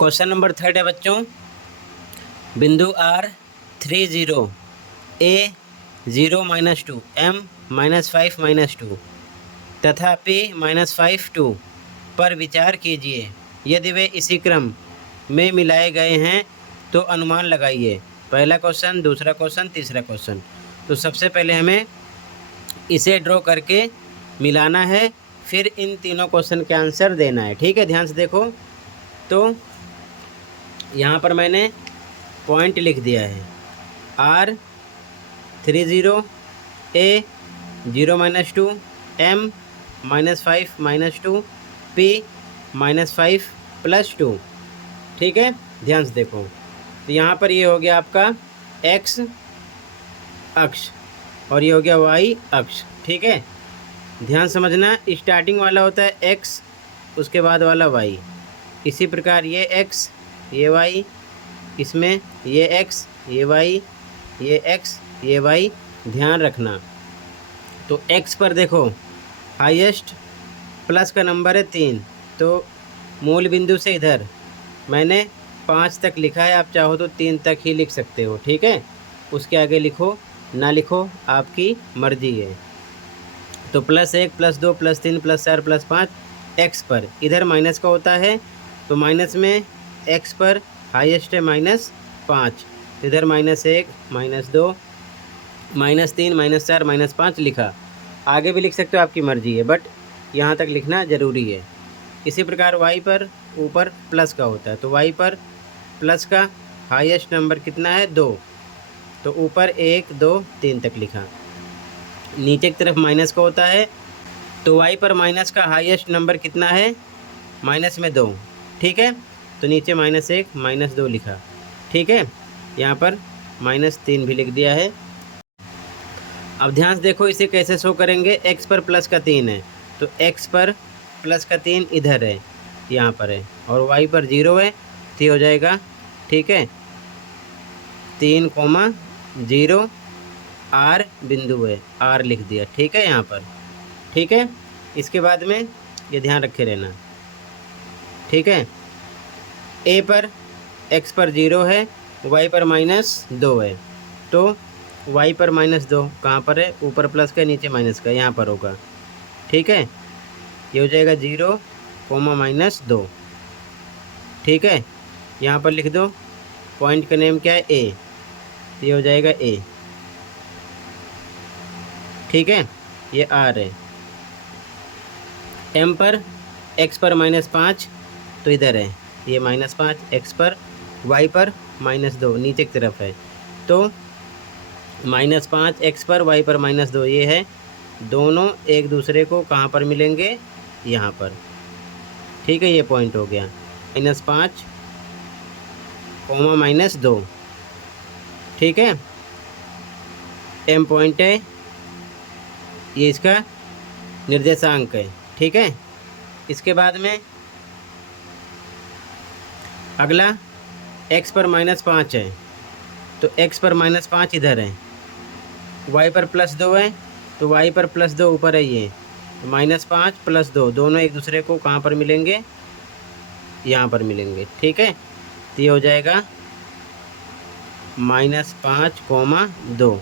Question number 3 है बच्चों। बिंदु R 3 0 A 0 -2 M -5 -2 तथा P -5 2 पर विचार कीजिए। यदि वे इसी क्रम में मिलाए गए हैं तो अनुमान लगाइए। पहला क्वेश्चन, दूसरा क्वेश्चन, तीसरा क्वेश्चन। तो सबसे पहले हमें इसे ड्रॉ करके मिलाना है, फिर इन तीनों क्वेश्चन के आंसर देना है। ठीक है, ध्यान से देखो। तो यहाँ पर मैंने पॉइंट लिख दिया है। R 3 0 A 0 -2 M -5 -2 P -5 +2। ठीक है, ध्यान से देखो। तो यहाँ पर ये हो गया आपका x अक्ष और ये हो गया y अक्ष। ठीक है, ध्यान समझना, स्टार्टिंग वाला होता है x, उसके बाद वाला y। इसी प्रकार ये x, ये y, इसमें ये x, ये y, ये x, ये y, ध्यान रखना। तो x पर देखो हाईएस्ट प्लस का नंबर है 3, तो मूल बिंदु से इधर मैंने 5 तक लिखा है, आप चाहो तो 3 तक ही लिख सकते हो। ठीक है, उसके आगे लिखो ना लिखो आपकी मर्जी है। तो +1 +2 +3 +4 +5 x पर, इधर माइनस का होता है तो माइनस में x पर हाईएस्ट है -5, इधर -1 -2 -3 -4 -5 लिखा। आगे भी लिख सकते हो, आपकी मर्जी है, बट यहाँ तक लिखना ज़रूरी है। इसी प्रकार y पर ऊपर प्लस का होता है, तो y पर प्लस का हाईएस्ट नंबर कितना है 2, तो ऊपर 1 2 3 तक लिखा। नीचे की तरफ माइनस का होता है, तो y पर माइनस का हाईएस्ट नंबर कितना है माइनस में 2। ठीक है, तो नीचे -1 -2 लिखा। ठीक है, यहाँ पर -3 भी लिख दिया है। अब ध्यान से देखो, इसे कैसे शो करेंगे। x पर प्लस का 3 है, तो x पर प्लस का 3 इधर है, यहाँ पर है, और y पर 0 है, तो ये हो जाएगा। ठीक है, 3 0 R बिंदु है, R लिख दिया। ठीक है, यहाँ पर। ठीक है, इसके बाद में ये ध्यान रखे रहना। ठीक है, A पर x पर 0 है, y पर -2 है, तो y पर -2 कहाँ पर है, ऊपर प्लस का नीचे माइनस का, यहाँ पर होगा। ठीक है, ये हो जाएगा 0 -2। ठीक है, यहाँ पर लिख दो, पॉइंट का नेम क्या है A, तो ये हो जाएगा A। ठीक है, ये R है। M पर x पर -5, तो इधर है, ये -5 x पर, y पर -2 नीचे की तरफ है, तो -5 x पर, y पर -2 ये है। दोनों एक दूसरे को कहाँ पर मिलेंगे, यहाँ पर। ठीक है, ये पॉइंट हो गया -5 -2। ठीक है, M पॉइंट है, ये इसका निर्देशांक है। ठीक है, इसके बाद में अगला x पर -5 है, तो x पर -5 इधर है, y पर +2 है, तो y पर +2 ऊपर है, ये -5 +2 दोनों एक दूसरे को कहाँ पर मिलेंगे, यहाँ पर मिलेंगे। ठीक है, तो ये हो जाएगा -5 2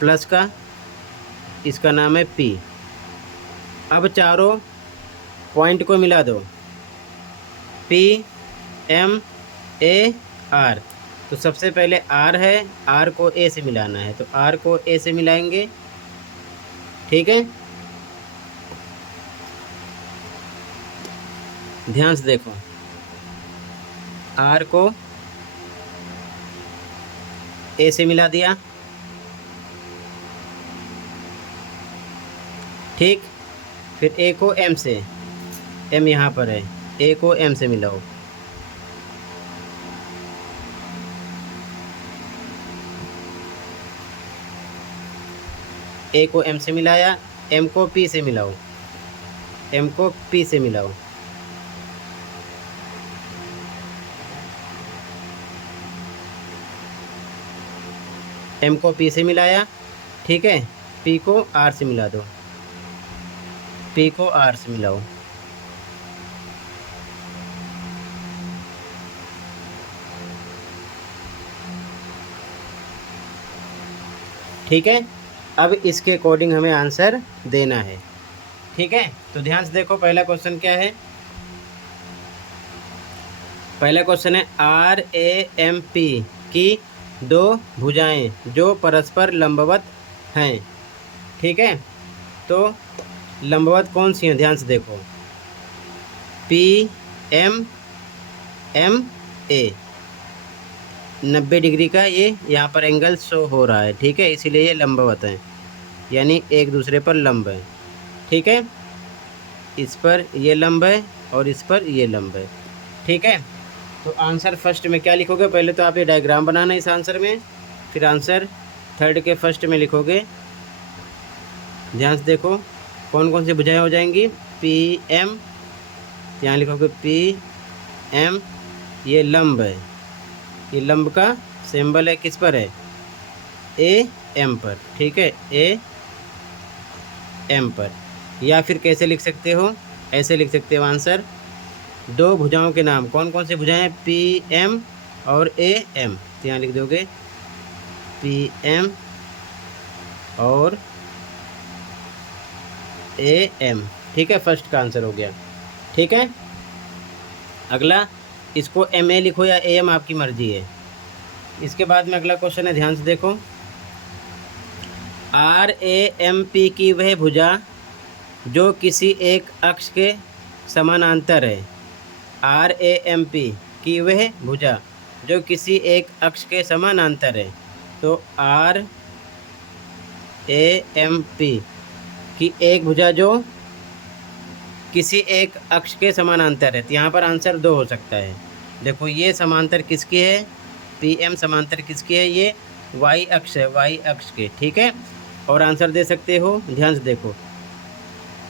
प्लस का, इसका नाम है P। अब चारों पॉइंट को मिला दो, P M A R। तो सबसे पहले R है, R को A से मिलाना है, तो R को A से मिलाएंगे। ठीक है, ध्यान से देखो, R को A से मिला दिया। ठीक, फिर A को M से, M यहाँ पर है, A को M से मिलाओ। A को M से मिलाया, M को P से मिलाओ, M को P से मिलाओ। M को P से मिलाया। ठीक है, P को R से मिला दो, P को R से मिलाओ। ठीक है, अब इसके अकॉर्डिंग हमें आंसर देना है। ठीक है, तो ध्यान से देखो पहला क्वेश्चन क्या है। पहला क्वेश्चन है आर ए एम पी की दो भुजाएं जो परस्पर लंबवत हैं। ठीक है, तो लंबवत कौन सी हैं, ध्यान से देखो। P M M A 90 degree का ये यहाँ पर एंगल शो हो रहा है। ठीक है, इसीलिए ये लंबवत हैं, यानी एक दूसरे पर लंब है। ठीक है, इस पर ये लंब है और इस पर ये लंब है। ठीक है, तो आंसर फर्स्ट में क्या लिखोगे, पहले तो आप ये डायग्राम बनाना इस आंसर में, फिर आंसर थर्ड के फर्स्ट में लिखोगे। ध्यान से देखो कौन कौन सी भुजाएं हो जाएंगी। पी एम, यहाँ लिखोगे पी एम, ये लंब है, ये लंब का सिंबल है किस पर है, ए एम पर। ठीक है, ए एम पर। या फिर कैसे लिख सकते हो, ऐसे लिख सकते हो आंसर, दो भुजाओं के नाम, कौन कौन सी भुजाएं, पी एम और ए एम। तो यहाँ लिख दोगे पी एम और ए एम। ठीक है, फर्स्ट का आंसर हो गया। ठीक है, अगला इसको एम ए लिखो या ए एम, आपकी मर्जी है। इसके बाद में अगला क्वेश्चन है, ध्यान से देखो। आर ए एम पी की वह भुजा जो किसी एक अक्ष के समानांतर है। आर ए एम पी की वह भुजा जो किसी एक अक्ष के समानांतर है। तो आर ए एम पी की एक भुजा जो किसी एक अक्ष के समानांतर है, तो यहाँ पर आंसर दो हो सकता है। देखो ये समांतर किसकी है, पी एम समांतर किसकी है, ये वाई अक्ष है, वाई अक्ष के। ठीक है, और आंसर दे सकते हो, ध्यान से देखो।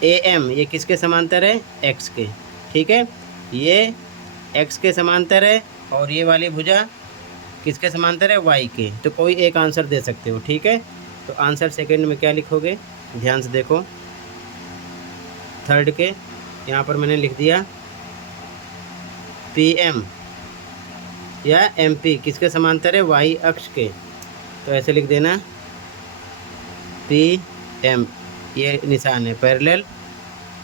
ए एम ये किसके समांतर है, एक्स के। ठीक है, ये एक्स के समांतर है और ये वाली भुजा किसके समांतर है, वाई के। तो कोई एक आंसर दे सकते हो। ठीक है, तो आंसर सेकंड में क्या लिखोगे, ध्यान से देखो। थर्ड के यहाँ पर मैंने लिख दिया पी एम या एम पी किसके समांतर है, वाई अक्ष के। तो ऐसे लिख देना पी एम, ये निशान है पैरेलल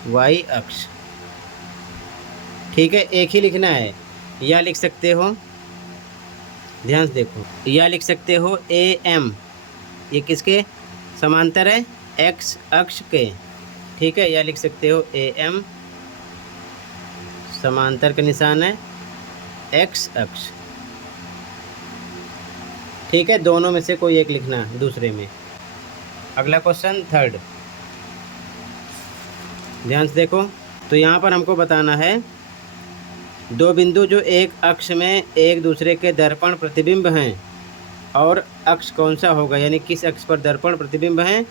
वाई अक्ष। ठीक है, एक ही लिखना है, या लिख सकते हो, ध्यान से देखो, या लिख सकते हो ए एम, ये किसके समांतर है, एक्स अक्ष के। ठीक है, या लिख सकते हो ए एम समांतर का निशान है एक्स अक्ष। ठीक है, दोनों में से कोई एक लिखना दूसरे में। अगला क्वेश्चन थर्ड, ध्यान से देखो। तो यहाँ पर हमको बताना है दो बिंदु जो एक अक्ष में एक दूसरे के दर्पण प्रतिबिंब हैं, और अक्ष कौन सा होगा, यानी किस अक्ष पर दर्पण प्रतिबिंब हैं।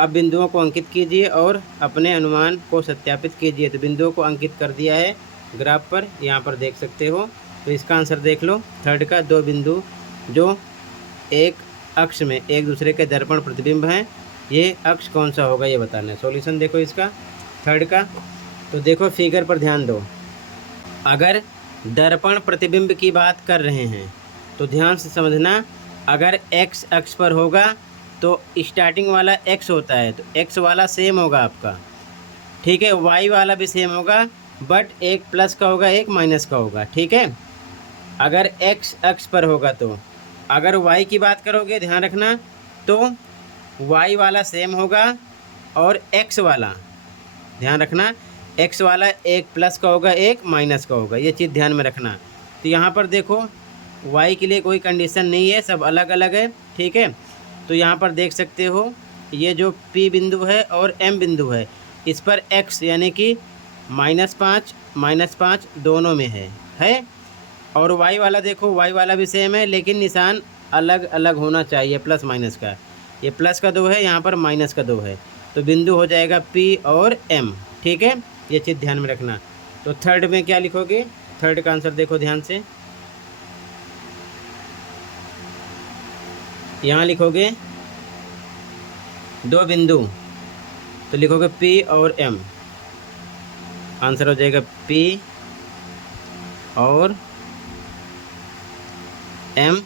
अब बिंदुओं को अंकित कीजिए और अपने अनुमान को सत्यापित कीजिए। तो बिंदुओं को अंकित कर दिया है ग्राफ पर, यहाँ पर देख सकते हो। तो इसका आंसर देख लो थर्ड का, दो बिंदु जो एक अक्ष में एक दूसरे के दर्पण प्रतिबिंब हैं, ये अक्ष कौन सा होगा ये बताना है। सॉल्यूशन देखो इसका थर्ड का। तो देखो फिगर पर ध्यान दो, अगर दर्पण प्रतिबिंब की बात कर रहे हैं तो ध्यान से समझना, अगर एक्स अक्ष पर होगा तो स्टार्टिंग वाला एक्स होता है, तो एक्स वाला सेम होगा आपका। ठीक है, वाई वाला भी सेम होगा, बट एक प्लस का होगा एक माइनस का होगा। ठीक है, अगर एक्स अक्ष पर होगा तो, अगर वाई की बात करोगे ध्यान रखना, तो वाई वाला सेम होगा और एक्स वाला, ध्यान रखना, एक्स वाला एक प्लस का होगा एक माइनस का होगा, ये चीज़ ध्यान में रखना। तो यहाँ पर देखो वाई के लिए कोई कंडीशन नहीं है, सब अलग अलग है। ठीक है, तो यहाँ पर देख सकते हो ये जो पी बिंदु है और एम बिंदु है, इस पर एक्स यानी कि -5 दोनों में है। और वाई वाला देखो, वाई वाला भी सेम है, लेकिन निशान अलग अलग होना चाहिए प्लस माइनस का। ये प्लस का 2 है, यहाँ पर माइनस का 2 है, तो बिंदु हो जाएगा पी और एम। ठीक है, ये चीज़ ध्यान में रखना। तो थर्ड में क्या लिखोगे, थर्ड का आंसर देखो ध्यान से, यहाँ लिखोगे दो बिंदु, तो लिखोगे पी और एम, आंसर हो जाएगा पी और एम।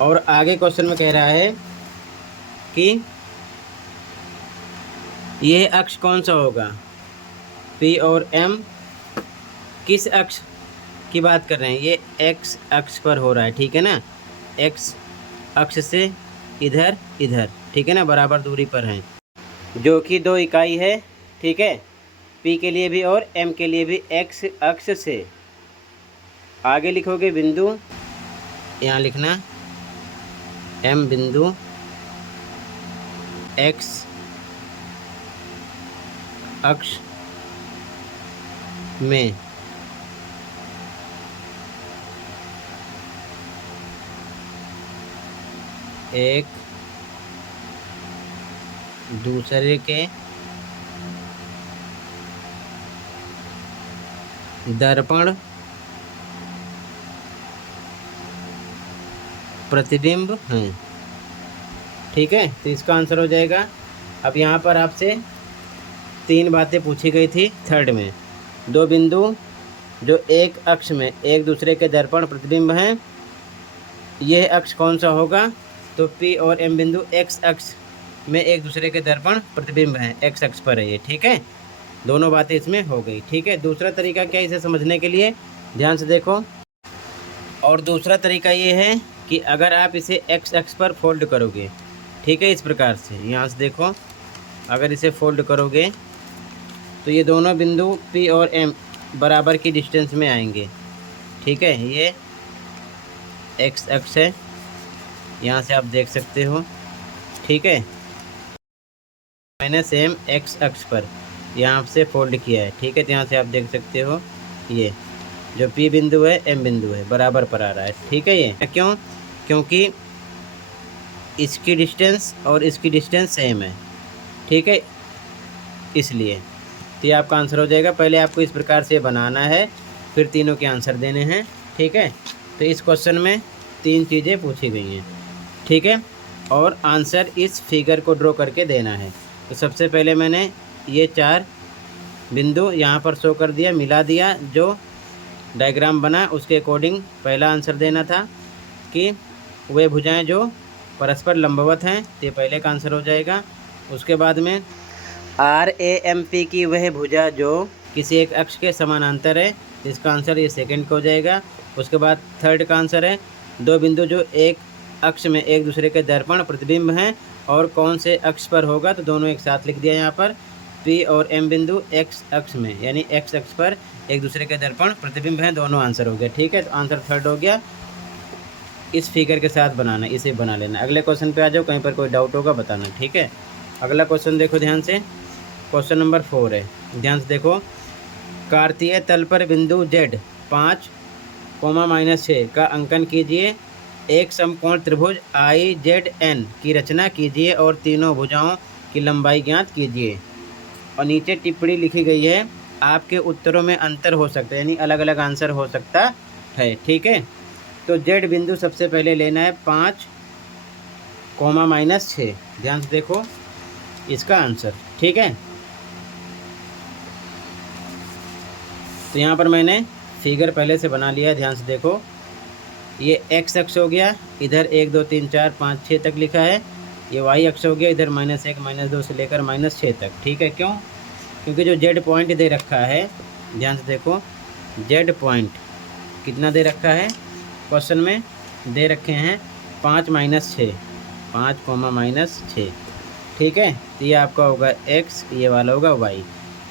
और आगे क्वेश्चन में कह रहा है कि ये अक्ष कौन सा होगा, P और M किस अक्ष की बात कर रहे हैं, ये x अक्ष पर हो रहा है, ठीक है ना, x अक्ष से इधर इधर, ठीक है ना, बराबर दूरी पर हैं, जो कि 2 इकाई है, ठीक है, P के लिए भी और M के लिए भी x अक्ष से। आगे लिखोगे बिंदु, यहाँ लिखना M बिंदु x अक्ष में एक दूसरे के दर्पण प्रतिबिंब हैं, ठीक है। तो इसका आंसर हो जाएगा। अब यहाँ पर आपसे 3 बातें पूछी गई थी थर्ड में, 2 बिंदु जो एक अक्ष में एक दूसरे के दर्पण प्रतिबिंब हैं, यह अक्ष कौन सा होगा, तो P और M बिंदु x अक्ष में एक दूसरे के दर्पण प्रतिबिंब हैं, x अक्ष पर है ये, ठीक है। दोनों बातें इसमें हो गई, ठीक है। दूसरा तरीका क्या है इसे समझने के लिए, ध्यान से देखो। और दूसरा तरीका ये है कि अगर आप इसे x अक्ष पर फोल्ड करोगे, ठीक है, इस प्रकार से, यहाँ से देखो, अगर इसे फोल्ड करोगे तो ये दोनों बिंदु P और M बराबर की डिस्टेंस में आएंगे, ठीक है। ये x अक्ष है, यहाँ से आप देख सकते हो, ठीक है। मैंने सेम x अक्ष पर यहाँ से फोल्ड किया है, ठीक है। तो यहाँ से आप देख सकते हो ये जो P बिंदु है M बिंदु है बराबर पर आ रहा है, ठीक है। ये क्यों, क्योंकि इसकी डिस्टेंस और इसकी डिस्टेंस सेम है, ठीक है, इसलिए। तो ये आपका आंसर हो जाएगा। पहले आपको इस प्रकार से बनाना है, फिर तीनों के आंसर देने हैं, ठीक है। तो इस क्वेश्चन में 3 चीज़ें पूछी गई हैं, ठीक है, और आंसर इस फिगर को ड्रॉ करके देना है। तो सबसे पहले मैंने ये 4 बिंदु यहाँ पर शो कर दिया, मिला दिया, जो डायग्राम बना उसके अकॉर्डिंग पहला आंसर देना था कि वे भुजाएं जो परस्पर लंबवत हैं, ये पहले का आंसर हो जाएगा। उसके बाद में RAMP की वह भुजा जो किसी एक अक्ष के समानांतर है, इसका आंसर ये सेकंड का हो जाएगा। उसके बाद थर्ड का आंसर है 2 बिंदु जो एक अक्ष में एक दूसरे के दर्पण प्रतिबिंब हैं, और कौन से अक्ष पर होगा, तो दोनों एक साथ लिख दिया यहाँ पर, P और M बिंदु x अक्ष में, यानी x अक्ष पर एक दूसरे के दर्पण प्रतिबिंब हैं, दोनों आंसर हो गया, ठीक है। तो आंसर थर्ड हो गया। इस फिगर के साथ बनाना, इसे बना लेना। अगले क्वेश्चन पे आ जाओ, कहीं पर कोई डाउट होगा बताना, ठीक है। अगला क्वेश्चन देखो ध्यान से, क्वेश्चन नंबर 4 है, ध्यान से देखो। कार्तीय तल पर बिंदु Z 5, -6 का अंकन कीजिए, एक समकोण त्रिभुज IZN की रचना कीजिए और तीनों भुजाओं की लंबाई ज्ञात कीजिए। और नीचे टिप्पणी लिखी गई है, आपके उत्तरों में अंतर हो सकता है, यानी अलग अलग आंसर हो सकता है, ठीक है। तो Z बिंदु सबसे पहले लेना है 5, -6, ध्यान से देखो इसका आंसर, ठीक है। तो यहाँ पर मैंने फिगर पहले से बना लिया है, ध्यान से देखो। ये x अक्ष हो गया, इधर 1 2 3 4 5 6 तक लिखा है। ये y अक्ष हो गया, इधर -1 -2 से लेकर -6 तक, ठीक है। क्यों, क्योंकि जो Z पॉइंट दे रखा है, ध्यान से देखो, Z पॉइंट कितना दे रखा है, क्वेश्चन में दे रखे हैं 5 -6, 5, -6, ठीक है। तो ये आपका होगा x, ये वाला होगा y।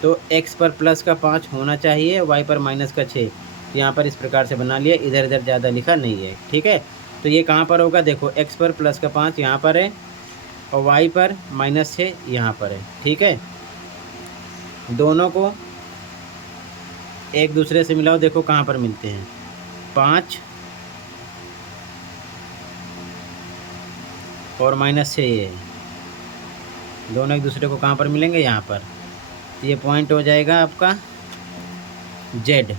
तो x पर प्लस का 5 होना चाहिए, y पर माइनस का 6। तो यहाँ पर इस प्रकार से बना लिया, इधर इधर ज़्यादा लिखा नहीं है, ठीक है। तो ये कहाँ पर होगा, देखो x पर प्लस का 5 यहाँ पर है, और y पर -6 यहाँ पर है, ठीक है। दोनों को एक दूसरे से मिलाओ, देखो कहाँ पर मिलते हैं, 5 और -6 ये है, दोनों एक दूसरे को कहाँ पर मिलेंगे, यहाँ पर। ये पॉइंट हो जाएगा आपका Z,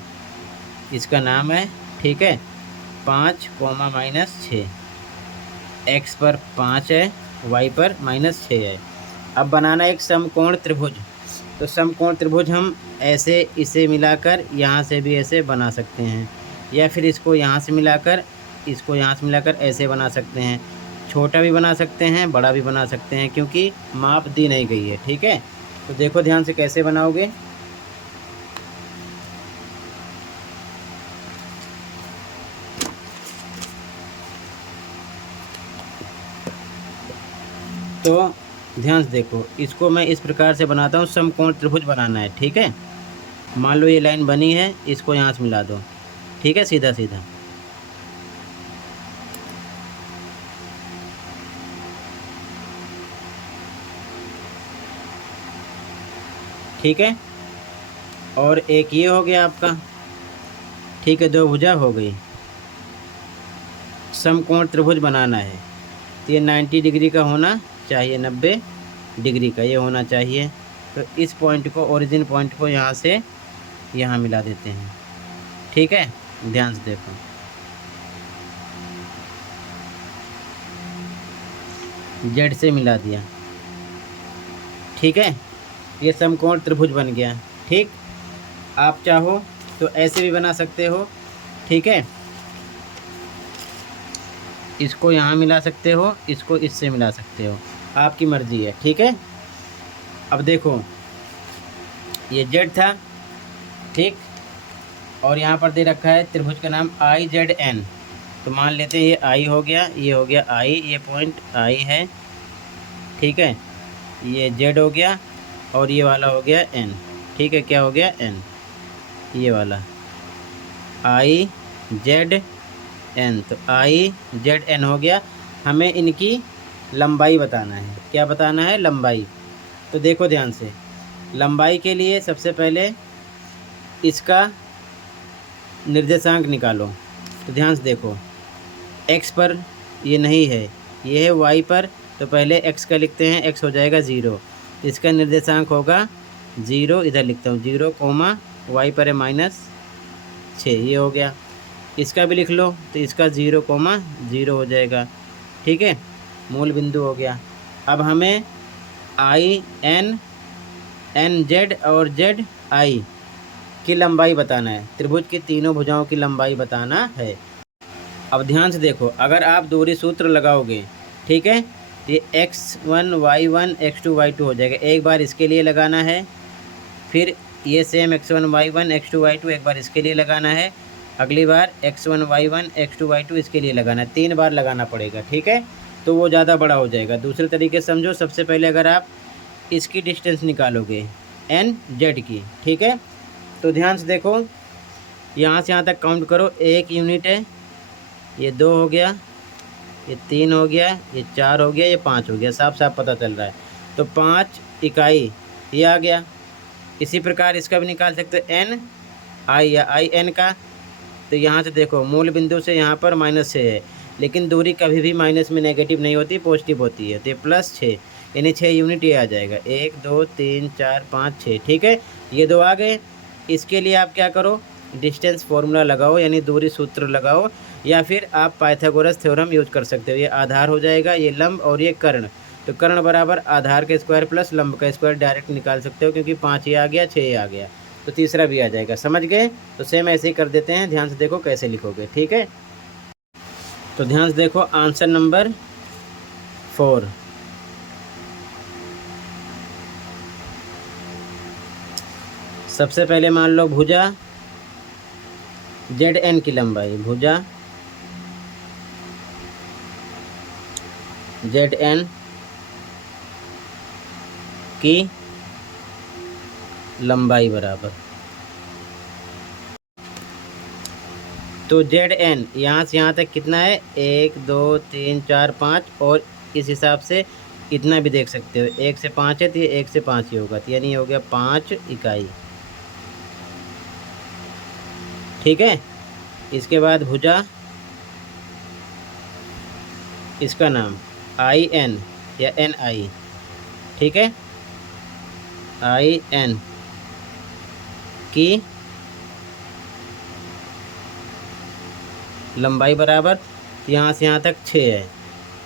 इसका नाम है, ठीक है। 5, -6, x पर 5 है, y पर -6 है। अब बनाना एक समकोण त्रिभुज। तो समकोण त्रिभुज हम ऐसे इसे मिलाकर यहाँ से भी ऐसे बना सकते हैं, या फिर इसको यहाँ से मिलाकर इसको यहाँ से मिलाकर ऐसे बना सकते हैं। छोटा भी बना सकते हैं, बड़ा भी बना सकते हैं, क्योंकि माप दी नहीं गई है। ठीक है, तो देखो ध्यान से कैसे बनाओगे। तो ध्यान से देखो, इसको मैं इस प्रकार से बनाता हूँ। समकोण त्रिभुज बनाना है। ठीक है, मान लो ये लाइन बनी है, इसको यहाँ से मिला दो। ठीक है, सीधा सीधा। ठीक है, और एक ये हो गया आपका। ठीक है, दो भुजा हो गई। समकोण त्रिभुज बनाना है तो ये 90 डिग्री का होना चाहिए, 90 डिग्री का ये होना चाहिए। तो इस पॉइंट को, ओरिजिन पॉइंट को यहाँ से यहाँ मिला देते हैं। ठीक है, ध्यान से देखो। जेड से मिला दिया। ठीक है, ये समकोण त्रिभुज बन गया। ठीक, आप चाहो तो ऐसे भी बना सकते हो। ठीक है, इसको यहाँ मिला सकते हो, इसको इससे मिला सकते हो, आपकी मर्ज़ी है। ठीक है, अब देखो ये जेड था। ठीक, और यहाँ पर दे रखा है त्रिभुज का नाम IZN। तो मान लेते हैं ये आई हो गया, ये हो गया आई, ये पॉइंट आई है। ठीक है, ये जेड हो गया और ये वाला हो गया एन। ठीक है, क्या हो गया एन, ये वाला IZN। तो IZN हो गया। हमें इनकी लंबाई बताना है। क्या बताना है? लंबाई। तो देखो ध्यान से, लंबाई के लिए सबसे पहले इसका निर्देशांक निकालो। तो ध्यान से देखो, x पर ये नहीं है, ये है y पर। तो पहले x का लिखते हैं, x हो जाएगा 0। इसका निर्देशांक होगा 0, इधर लिखता हूँ 0 कोमा, y पर है -6, ये हो गया। इसका भी लिख लो, तो इसका 0 कोमा 0 हो जाएगा। ठीक है, मूल बिंदु हो गया। अब हमें IN, NZ और ZI की लंबाई बताना है। त्रिभुज की तीनों भुजाओं की लंबाई बताना है। अब ध्यान से देखो, अगर आप दूरी सूत्र लगाओगे, ठीक है, ये x1 y1 x2 y2 हो जाएगा। एक बार इसके लिए लगाना है, फिर ये same x1 y1 x2 y2 एक बार इसके लिए लगाना है, अगली बार x1 y1 x2 y2 इसके लिए लगाना है। 3 बार लगाना पड़ेगा। ठीक है, तो वो ज़्यादा बड़ा हो जाएगा। दूसरे तरीके से समझो, सबसे पहले अगर आप इसकी डिस्टेंस निकालोगे NZ की, ठीक है, तो ध्यान से देखो, यहाँ से यहाँ तक काउंट करो। 1 यूनिट है, ये 2 हो गया, ये 3 हो गया, ये 4 हो गया, ये 5 हो गया। साफ साफ पता चल रहा है। तो 5 इकाई ये आ गया। इसी प्रकार इसका भी निकाल सकते हो, NI या IN का। तो यहाँ से देखो, मूल बिंदु से यहाँ पर -6 है, लेकिन दूरी कभी भी माइनस में नेगेटिव नहीं होती, पॉजिटिव होती है। तो ये +6 यानी 6 यूनिट ये आ जाएगा। 1 2 3 4 5 6। ठीक है, ये 2 आ गए। इसके लिए आप क्या करो, डिस्टेंस फॉर्मूला लगाओ, यानी दूरी सूत्र लगाओ, या फिर आप पाइथागोरस थ्योरम यूज कर सकते हो। ये आधार हो जाएगा, ये लंब और ये कर्ण। तो कर्ण बराबर आधार के स्क्वायर प्लस लंब का स्क्वायर डायरेक्ट निकाल सकते हो, क्योंकि 5 ये आ गया, 6 ये आ गया, तो तीसरा भी आ जाएगा। समझ गए? तो सेम ऐसे ही कर देते हैं। ध्यान से देखो कैसे लिखोगे। ठीक है, तो ध्यान से देखो, आंसर नंबर 4। सबसे पहले मान लो भुजा ZN की लंबाई, भुजा ZN की लंबाई बराबर, तो ZN यहाँ से यहाँ तक कितना है, 1 2 3 4 5, और इस हिसाब से इतना भी देख सकते हो। 1 से 5 है, तो ये 1 से 5 ही होगा, तो यानी हो गया 5 इकाई। ठीक है, इसके बाद भुजा, इसका नाम IN या NI। ठीक है, IN की लंबाई बराबर, यहाँ से यहाँ तक 6 है,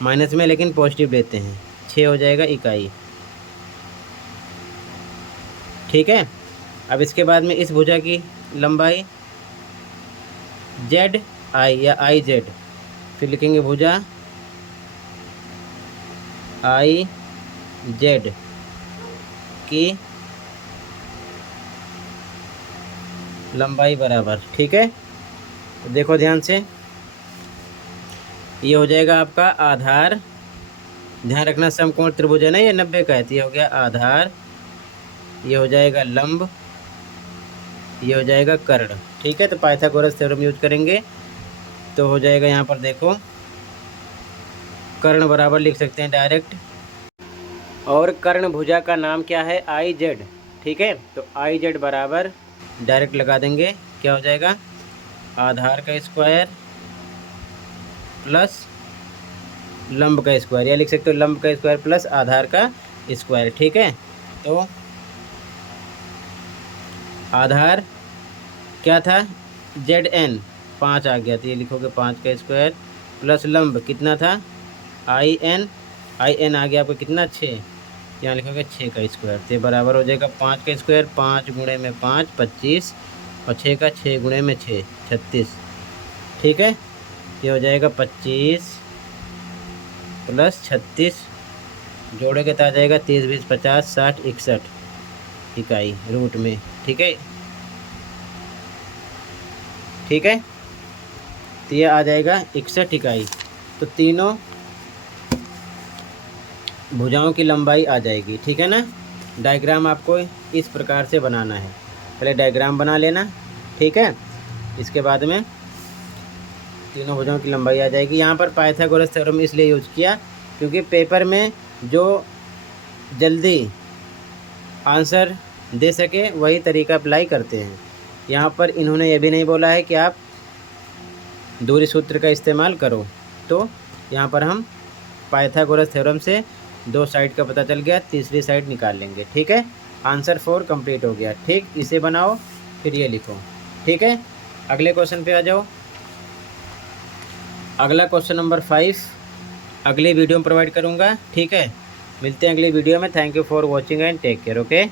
माइनस में लेकिन पॉजिटिव लेते हैं, 6 हो जाएगा इकाई। ठीक है, अब इसके बाद में इस भुजा की लंबाई ZI या IZ, फिर लिखेंगे भुजा आई जेड की लंबाई बराबर। ठीक है, तो देखो ध्यान से, ये हो जाएगा आपका आधार, ध्यान रखना समकोण त्रिभुज है ना, ये 90 का है, तो ये हो गया आधार, ये हो जाएगा लंब, ये हो जाएगा कर्ण। ठीक है, तो पाइथागोरस थ्योरम यूज करेंगे तो हो जाएगा यहाँ पर देखो कर्ण बराबर लिख सकते हैं डायरेक्ट, और कर्ण भुजा का नाम क्या है, आई जेड। ठीक है, तो आई जेड बराबर डायरेक्ट लगा देंगे, क्या हो जाएगा, आधार का स्क्वायर प्लस लंब का स्क्वायर, या लिख सकते हो लंब का स्क्वायर प्लस आधार का स्क्वायर। ठीक है, तो आधार क्या था, जेड एन 5 आ गया, तो ये लिखोगे 5 का स्क्वायर प्लस लंब कितना था, आई एन आ गया आपका कितना, 6, यहाँ लिखोगे 6 का स्क्वायर, तो बराबर हो जाएगा 5 का स्क्वायर, 5 गुणे में 5 25, और 6 का 6 गुणे में 6 36। ठीक है, ये हो जाएगा 25 प्लस 36, जोड़ोगे तो आ जाएगा 30 20 50 60 61 इकाई रूट में। ठीक है, ठीक है, तो ये आ जाएगा 61 इकाई। तो तीनों भुजाओं की लंबाई आ जाएगी। ठीक है ना, डायग्राम आपको इस प्रकार से बनाना है, पहले डायग्राम बना लेना। ठीक है, इसके बाद में तीनों भुजाओं की लंबाई आ जाएगी। यहाँ पर पाइथागोरस थ्योरम इसलिए यूज किया क्योंकि पेपर में जो जल्दी आंसर दे सके वही तरीका अप्लाई करते हैं। यहाँ पर इन्होंने ये भी नहीं बोला है कि आप दूरी सूत्र का इस्तेमाल करो, तो यहाँ पर हम पाइथागोरस थ्योरम से 2 साइड का पता चल गया, तीसरी साइड निकाल लेंगे। ठीक है, आंसर 4 कंप्लीट हो गया। ठीक, इसे बनाओ फिर ये लिखो। ठीक है, अगले क्वेश्चन पे आ जाओ। अगला क्वेश्चन नंबर 5 अगली वीडियो में प्रोवाइड करूँगा। ठीक है, मिलते हैं अगली वीडियो में। Thank you for watching and take care. Okay.